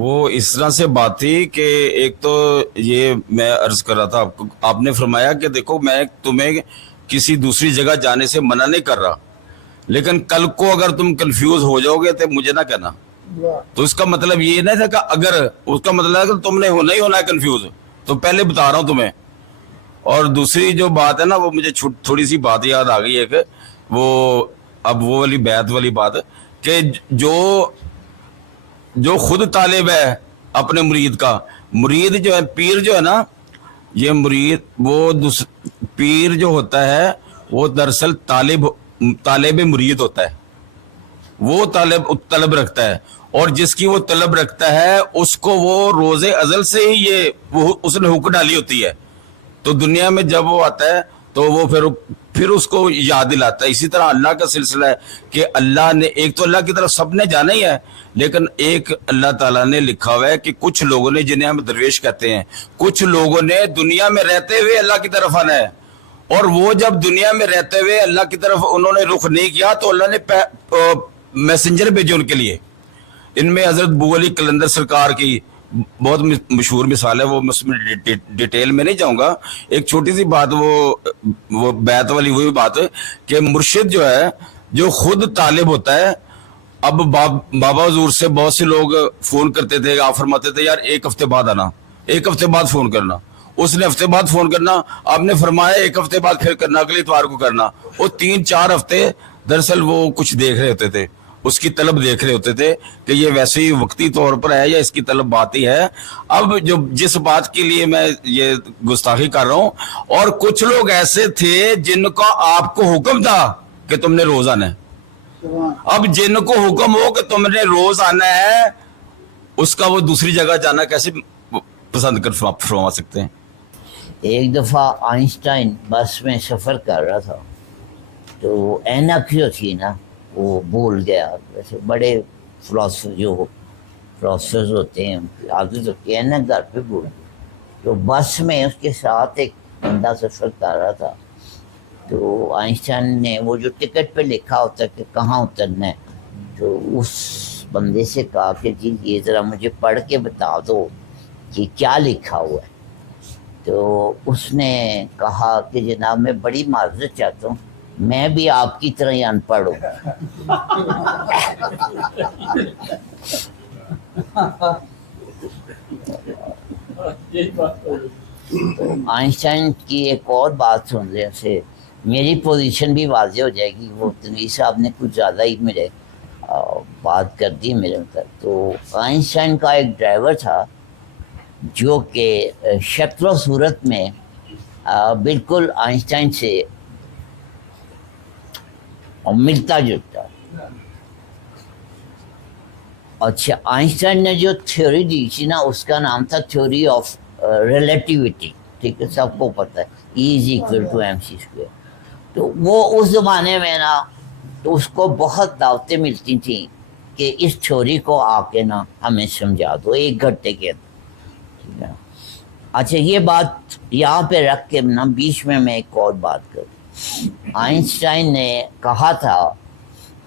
وہ اس طرح سے بات تھی کہ ایک تو یہ میں عرض کر رہا تھا آپ کو، آپ نے فرمایا کہ دیکھو میں تمہیں کسی دوسری جگہ جانے سے منع نہیں کر رہا، لیکن کل کو اگر تم کنفیوز ہو جاؤ گے تو مجھے نہ کہنا. تو اس کا مطلب یہ نہیں تھا کہ اگر، اس کا مطلب ہے کہ تم نے ہونا ہی ہونا ہے کنفیوز، تو پہلے بتا رہا ہوں تمہیں. اور دوسری جو بات ہے نا، وہ مجھے تھوڑی سی بات یاد آ گئی ہے کہ وہ اب وہ والی بیعت والی بات کہ جو خود طالب ہے اپنے مرید کا، مرید جو ہے، پیر جو ہے نا، یہ مرید وہ پیر جو ہوتا ہے وہ دراصل طالب مرید ہوتا ہے. وہ طلب رکھتا ہے، اور جس کی وہ طلب رکھتا ہے اس کو وہ روز ازل سے ہی اس نے حکم ڈالی ہوتی ہے. تو دنیا میں جب وہ آتا ہے تو وہ پھر اس کو یاد دلاتا ہے. اسی طرح اللہ کا سلسلہ ہے کہ اللہ نے، ایک تو اللہ کی طرف سب نے جانا ہی ہے، لیکن ایک اللہ تعالیٰ نے لکھا ہوا ہے کہ کچھ لوگوں نے، جنہیں ہم درویش کہتے ہیں، کچھ لوگوں نے دنیا میں رہتے ہوئے اللہ کی طرف آنا ہے. اور وہ جب دنیا میں رہتے ہوئے اللہ کی طرف انہوں نے رخ نہیں کیا تو اللہ نے میسنجر بھیجے ان کے لیے. ان میں حضرت بو علی قلندر سرکار کی بہت مشہور مثال ہے، وہ میں اس میں ڈیٹیل میں نہیں جاؤں گا. ایک چھوٹی سی بات، وہ بیعت والی وہی بات کہ مرشد جو ہے، جو خود طالب ہوتا ہے. اب بابا حضور سے بہت سے لوگ فون کرتے تھے، آپ فرماتے تھے یار ایک ہفتے بعد آنا، ایک ہفتے بعد فون کرنا. اس نے ہفتے بعد فون کرنا، آپ نے فرمایا ایک ہفتے بعد پھر کرنا، اگلے اتوار کو کرنا. وہ 3-4 ہفتے دراصل وہ کچھ دیکھ رہے ہوتے تھے، اس کی طلب دیکھ رہے ہوتے تھے کہ یہ ویسے ہی وقتی طور پر ہے یا اس کی طلب بات ہی ہے. اب جس بات کے لیے میں یہ گستاخی کر رہا ہوں، اور کچھ لوگ ایسے تھے جن کا آپ کو حکم تھا کہ تم نے روز آنا ہے. اب جن کو حکم ہو کہ تم نے روز آنا ہے، اس کا وہ دوسری جگہ جانا کیسے پسند کر فرما سکتے ہیں؟ ایک دفعہ آئنسٹائن بس میں سفر کر رہا تھا، تو اینک جو تھی نا وہ بھول گیا. ویسے بڑے فلاسفرز ہوتے ہیں، عادت ہوتی ہے اینک گھر پہ بھول گیا. تو بس میں اس کے ساتھ ایک بندہ سفر کر رہا تھا. تو آئنسٹائن نے وہ جو ٹکٹ پہ لکھا ہوتا ہے کہ کہاں اترنا ہے، تو اس بندے سے کہا کہ جی یہ ذرا مجھے پڑھ کے بتا دو کہ کیا لکھا ہوا ہے. تو اس نے کہا کہ جناب میں بڑی معذرت چاہتا ہوں، میں بھی آپ کی طرح ہی ان پڑھ ہوں. آئنسٹائن کی ایک اور بات سن لیں سے میری پوزیشن بھی واضح ہو جائے گی. وہ تنویر صاحب نے کچھ زیادہ ہی میرے بات کر دی میرے اندر. تو آئنسٹائن کا ایک ڈرائیور تھا جو کہ شکل و صورت میں بالکل آئنسٹائن سے ملتا جلتا. اچھا، آئنسٹائن نے جو تھیوری دی تھی نا، اس کا نام تھا تھیوری آف ریلیٹیوٹی. ٹھیک ہے، سب کو پتہ ہے E=mc². تو وہ اس زمانے میں نا تو اس کو بہت دعوتیں ملتی تھیں کہ اس تھیوری کو آ کے نا ہمیں سمجھا دو 1 گھنٹے کے اندر. ٹھیک ہے. اچھا، یہ بات یہاں پہ رکھ کے نا بیچ میں ایک اور بات کروں. آئنسٹائن نے کہا تھا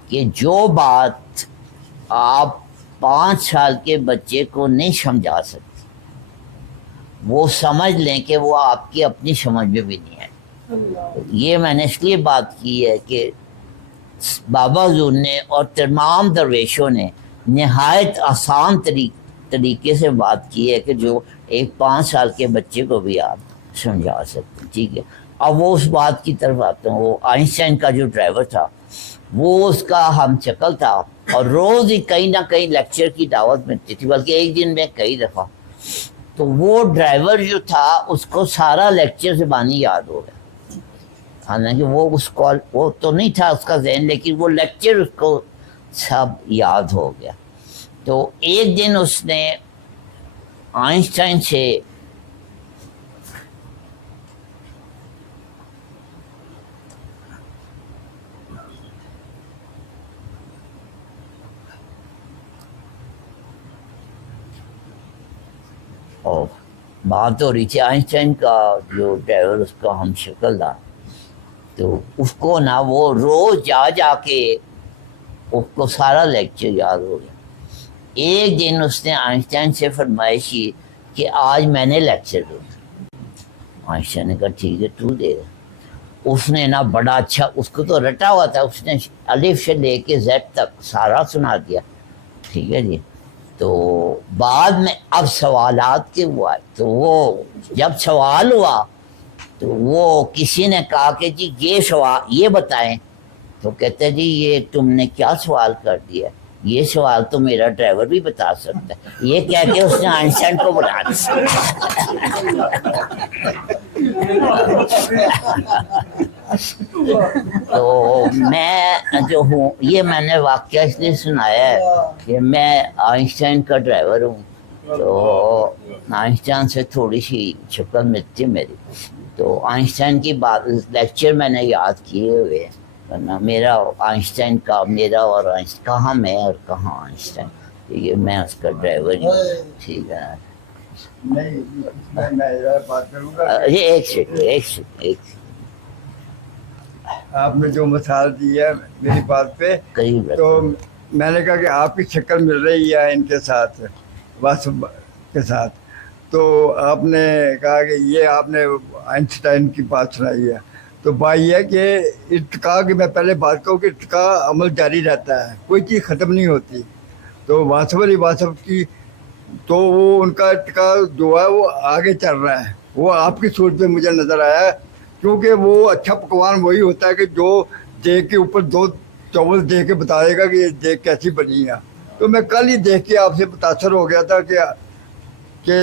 کہ جو بات آپ 5 سال کے بچے کو نہیں سمجھا سکتے، وہ سمجھ لیں کہ وہ آپ کی اپنی سمجھ میں بھی نہیں ہے. یہ میں نے اس لیے بات کی ہے کہ بابا حضور نے اور تمام درویشوں نے نہایت آسان طریقے سے بات کی ہے کہ جو ایک 5 سال کے بچے کو بھی آپ سمجھا سکتے. ٹھیک ہے. اب وہ اس بات کی طرف آتے ہیں. وہ آئنسٹائن کا جو ڈرائیور تھا وہ اس کا ہم شکل تھا، اور روز ہی کہیں نہ کہیں لیکچر کی دعوت ملتی تھی، بلکہ ایک دن میں کئی دفعہ. تو وہ ڈرائیور جو تھا اس کو سارا لیکچر زبانی یاد ہو گیا. حالانکہ وہ تو نہیں تھا اس کا ذہن، لیکن وہ لیکچر اس کو سب یاد ہو گیا. تو ایک دن اس نے آئنسٹائن سے اور بات ہو رہی تھی. آئنسٹائن کا جو ڈرائیور اس کا ہم شکل تھا، تو اس کو نا وہ روز جا کے اس کو سارا لیکچر یاد ہو گیا. ایک دن اس نے آئنسٹائن سے فرمائش کی کہ آج میں نے لیکچر دوں۔ آئنسٹائن نے کہا ٹھیک ہے تو دے۔ اس نے نا بڑا اچھا، اس کو تو رٹا ہوا تھا، اس نے الف سے لے کے زیڈ تک سارا سنا دیا، ٹھیک ہے جی۔ تو بعد میں اب سوالات کے ہوا، تو وہ جب سوال ہوا تو وہ کسی نے کہا کہ جی یہ سوال یہ بتائیں، تو کہتے جی یہ تم نے کیا سوال کر دیا، یہ سوال تو میرا ڈرائیور بھی بتا سکتا ہے، یہ کہہ کے اس نے آئنسٹائن کو بلا دیا۔ تو میں جو ہوں، یہ میں نے واقعہ اس لیے سنایا ہے کہ میں آئنسٹائن کا ڈرائیور ہوں، تو آئنسٹائن سے تھوڑی سی شکل ملتی میری، تو آئنسٹائن کی بات لیکچر میں نے یاد کیے ہوئے ہیں، ورنہ میرا آئنسٹائن کا میرا اور کہاں میں اور کہاں آئنسٹائن، یہ میں اس کا ڈرائیور ہوں، ٹھیک ہے۔ نہیں میں بات کروں گا، یہ ایک سیکنڈ آپ نے جو مثال دی ہے میری بات پہ، قریب تو میں نے کہا کہ آپ کی شکل مل رہی ہے ان کے ساتھ، واسف کے ساتھ، تو آپ نے کہا کہ یہ آپ نے آئنسٹائن کی بات سنائی ہے، تو بات یہ ہے کہ ارتقاء کی میں پہلے بات کہوں کہ ارتقاء عمل جاری رہتا ہے، کوئی چیز ختم نہیں ہوتی، تو واسف علی واسف کی تو وہ ان کا ارتقاء جو ہے وہ آگے چل رہا ہے، وہ آپ کی صورت میں مجھے نظر آیا ہے، کیونکہ وہ اچھا پکوان وہی ہوتا ہے کہ جو دیکھ کے اوپر دو چاول دیکھ کے بتا دے گا کہ یہ دیکھ کیسی بنی ہے۔ تو میں کل ہی دیکھ کے آپ سے متاثر ہو گیا تھا کہ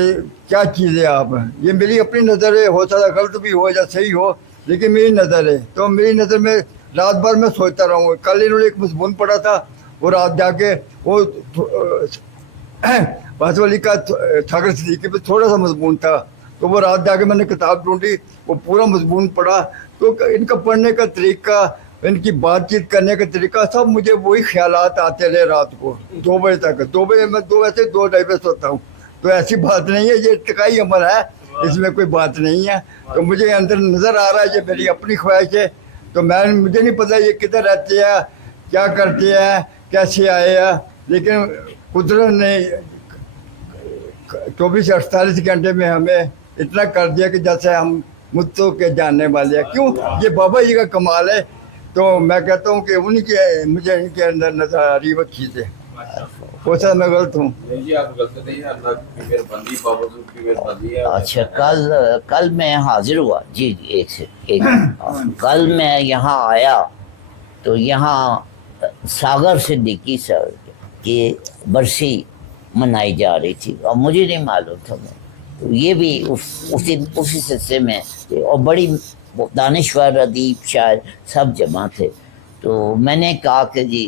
کیا چیز ہے آپ، یہ میری اپنی نظر ہے، ہو سکتا غلط بھی ہو یا صحیح ہو، لیکن میری نظر ہے، تو میری نظر میں رات بھر میں سوچتا رہا ہوں۔ کل انہوں نے ایک مضمون پڑھا تھا، وہ رات جا کے وہ واسف علی کا ٹھاکر صدیقی پہ تھوڑا سا مضمون تھا، تو وہ رات جا کے میں نے کتاب ڈھونڈی، وہ پورا مضمون پڑھا، تو ان کا پڑھنے کا طریقہ، ان کی بات چیت کرنے کا طریقہ، سب مجھے وہی خیالات آتے رہے رات کو 2 بجے تک۔ 2 بجے میں 2:30 بجے سوتا ہوں، تو ایسی بات نہیں ہے، یہ ارتقائی عمل ہے، اس میں کوئی بات نہیں ہے۔ تو مجھے اندر نظر آ رہا ہے، یہ میری اپنی خواہش ہے، تو مجھے نہیں پتہ یہ کدھر رہتے ہیں، کیا کرتے ہیں، کیسے آئے ہیں، لیکن قدرت نے 24 سے 48 گھنٹے میں ہمیں اتنا کر دیا کہ جیسے ہم مدتوں کے جاننے والے ہیں۔ کیوں؟ یہ بابا جی کا کمال ہے، تو میں کہتا ہوں کہ انہیں کے مجھے ان کے اندر نظر آ رہی وہ چیزیں، ہو سکتا میں غلط ہوں۔ اچھا، کل میں حاضر ہوا، جی ایک کل میں یہاں آیا تو یہاں ساگر صدیقی صاحب کی برسی منائی جا رہی تھی، اور مجھے نہیں معلوم تھا، تو یہ بھی اسی سلسلے میں، اور بڑی دانشور ادیب شاعر سب جمع تھے، تو میں نے کہا کہ جی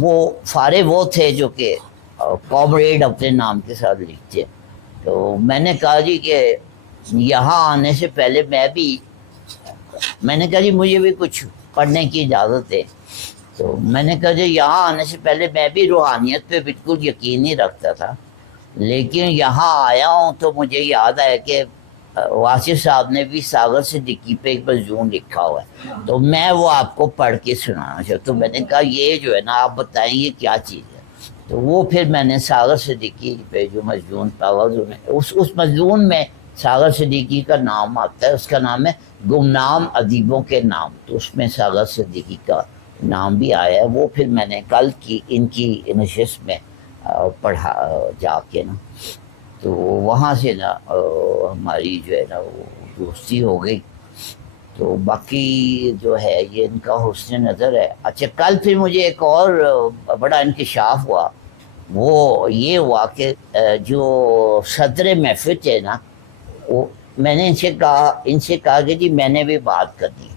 وہ فارغ وہ تھے جو کہ کامریڈ اپنے نام کے ساتھ لکھتے، تو میں نے کہا جی کہ یہاں آنے سے پہلے میں نے کہا جی مجھے بھی کچھ پڑھنے کی اجازت ہے، تو میں نے کہا جی یہاں آنے سے پہلے میں بھی روحانیت پہ بالکل یقین نہیں رکھتا تھا، لیکن یہاں آیا ہوں تو مجھے یاد آیا کہ واصف صاحب نے بھی ساگر صدیقی پہ ایک مضمون لکھا ہوا ہے، تو میں وہ آپ کو پڑھ کے سنانا چاہتا ہوں۔ تو میں نے کہا یہ جو ہے نا آپ بتائیں یہ کیا چیز ہے، تو وہ پھر میں نے ساگر صدیقی پہ جو مضمون پا اس مضمون میں ساگر صدیقی کا نام آتا ہے، اس کا نام ہے گمنام ادیبوں کے نام، تو اس میں ساگر صدیقی کا نام بھی آیا ہے، وہ پھر میں نے کل کی ان کی نشست میں پڑھا جا کے نا، تو وہاں سے نا ہماری جو ہے نا وہ دوستی ہو گئی، تو باقی جو ہے یہ ان کا حسن نظر ہے۔ اچھا، کل پھر مجھے ایک اور بڑا انکشاف ہوا، وہ یہ ہوا کہ جو صدر محفل تھے نا، وہ میں نے ان سے کہا کہ جی میں نے بھی بات کرنی،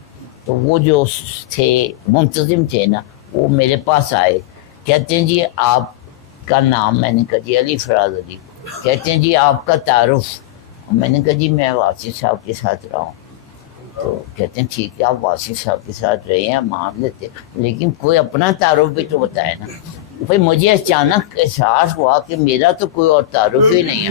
تو وہ جو تھے منتظم تھے نا، وہ میرے پاس آئے، کہتے ہیں جی آپ کا نام، میں نے کہا جی علی فراز علی، کہتے ہیں جی آپ کا تعارف، میں نے کہا جی میں واصف صاحب کے ساتھ رہا ہوں، تو کہتے ہیں ٹھیک ہے آپ واصف صاحب کے ساتھ رہے ہیں، مان لیتے، لیکن کوئی اپنا تعارف بھی تو بتائے نا۔ بھائی مجھے اچانک احساس ہوا کہ میرا تو کوئی اور تعارف ہی نہیں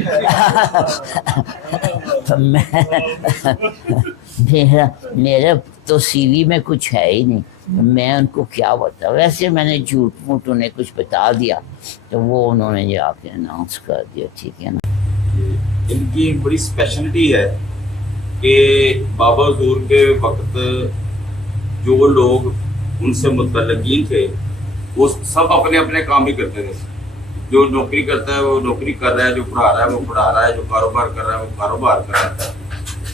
ہے، میرا تو سی وی میں کچھ ہے ہی نہیں, میں ان کو کیا بتا. ویسے میں نے جھوٹ موٹ انہیں کچھ بتا دیا تو وہ انہوں نے جا کے اناؤنس کر دیا, ٹھیک ہے نا. ان کی ایک بڑی اسپیشلٹی ہے کہ بابا حضور کے وقت جو لوگ ان سے متعلقین تھے وہ سب اپنے اپنے کام ہی کرتے تھے. جو نوکری کرتا ہے وہ نوکری کر رہا ہے, جو پڑھا رہا ہے وہ پڑھا رہا ہے, جو کاروبار کر رہا ہے وہ کاروبار کر رہا ہے.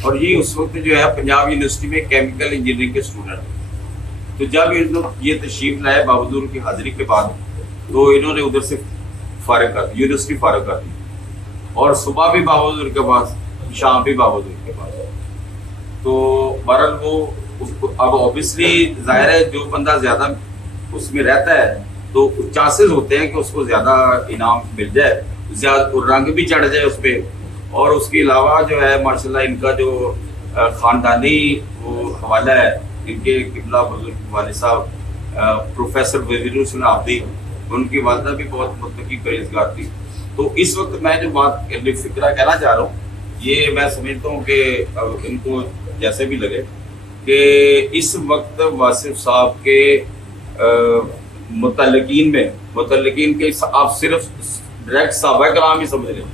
اور یہ اس وقت جو ہے پنجاب یونیورسٹی میں کیمیکل انجینئرنگ کے اسٹوڈنٹ ہیں. تو جب یہ تشریف لائے بابا حضور کی حاضری کے بعد تو انہوں نے ادھر سے فارغ کر دی, یونیورسٹی فارغ کر دی, اور صبح بھی بابا حضور کے پاس, شام بھی بابا حضور کے پاس. تو بہرحال وہ اب اوبیسلی ظاہر ہے جو بندہ زیادہ اس میں رہتا ہے تو چانسز ہوتے ہیں کہ اس کو زیادہ انعام مل جائے, زیادہ رنگ بھی چڑھ جائے اس پہ. اور اس کے علاوہ جو ہے ماشاءاللہ ان کا جو خاندانی وہ حوالہ ہے, ان کے قبلہ بزرگ والد صاحب پروفیسر وزیر حسن عابدی, ان کی والدہ بھی بہت متقی پرہیزگار تھی. تو اس وقت میں جو بات فکرہ کہنا چاہ رہا ہوں یہ میں سمجھتا ہوں کہ ان کو جیسے بھی لگے کہ اس وقت واصف صاحب کے متعلقین کے آپ صرف ڈائریکٹ صحابہ کرام ہی سمجھ لیں.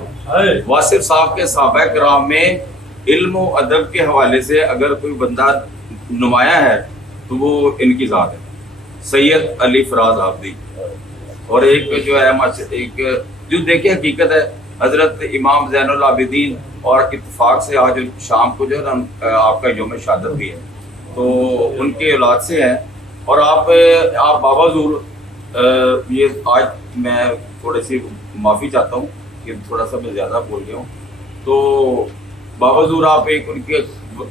واصف صاحب کے صحابہ کرام میں علم و ادب کے حوالے سے اگر کوئی بندہ نمایاں ہے تو وہ ان کی ذات ہے, سید علی فراز عابدی. اور ایک جو ہے ایک جو دیکھیں حقیقت ہے حضرت امام زین العابدین, اور اتفاق سے آج شام کو جو ہے نا آپ کا یوم شہادت بھی ہے, تو ان کے اولاد سے ہیں. اور آپ بابا حضور, یہ آج میں تھوڑی سی معافی چاہتا ہوں کہ تھوڑا سا میں زیادہ بول گیا ہوں. تو بابا حضور آپ ایک ان کے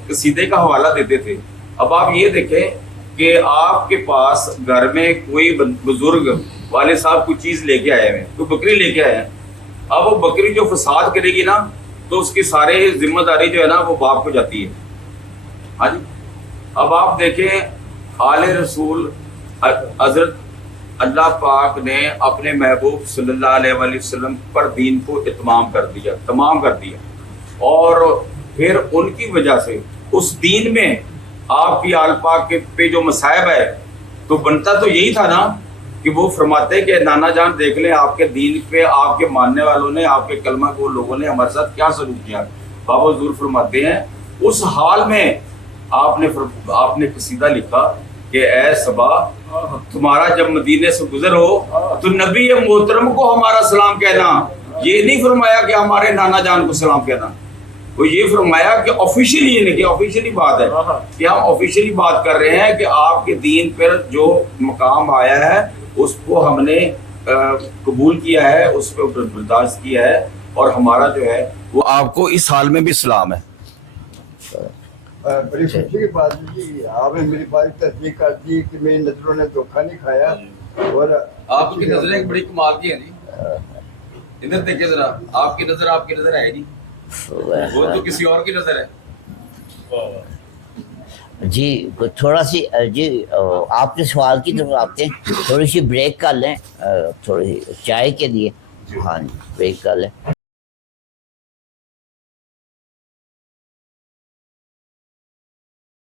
قصیدے کا حوالہ دیتے تھے. اب آپ یہ دیکھیں کہ آپ کے پاس گھر میں کوئی بزرگ والد صاحب کوئی چیز لے کے آئے ہیں, کوئی بکری لے کے آئے ہیں. اب وہ بکری جو فساد کرے گی نا تو اس کی سارے ذمہ داری جو ہے نا وہ باپ کو جاتی ہے. ہاں جی, اب آپ دیکھیں آل رسول حضرت اللہ پاک نے اپنے محبوب صلی اللہ علیہ وآلہ وسلم پر دین کو تمام کر دیا, اور پھر ان کی وجہ سے اس دین میں آپ کی آل پاک کے پہ جو مصائب ہے تو بنتا تو یہی تھا نا کہ وہ فرماتے کہ نانا جان دیکھ لیں آپ کے دین پہ آپ کے ماننے والوں نے, آپ کے کلمہ کو لوگوں نے ہمارے ساتھ کیا سلوک کیا. بابا حضور فرماتے ہیں اس حال میں آپ نے قصیدہ لکھا کہ اے صبا تمہارا جب مدینے سے گزر ہو تو نبی محترم کو ہمارا سلام کہنا. یہ نہیں فرمایا کہ ہمارے نانا جان کو سلام کہنا, وہ یہ فرمایا کہ آفیشیلی, یہ نہیں کہ آفیشیلی بات ہے کہ ہم آفیشیلی بات کر رہے ہیں کہ آپ کے دین پر جو مقام آیا ہے اس کو ہم نے قبول کیا ہے, اس پہ برداشت کیا ہے, اور ہمارا جو ہے وہ آپ کو اس حال میں بھی سلام ہے. بڑی خوشی کی بات ہے جی, آپ نے میری بات تصدیق کر دی کہ میری نظروں نے دھوکہ نہیں کھایا. اور آپ کی نظریں ایک بڑی کمال کی ہیں جی, ادھر دیکھیں ذرا, آپ کی نظر ہے جی, وہ تو کسی اور کی نظر ہے. جی تھوڑا سی جی آپ کے سوال کی طرف آتے ہیں, تھوڑی سی بریک کر لیں, تھوڑی چائے کے لیے. ہاں جی بریک کر لیں.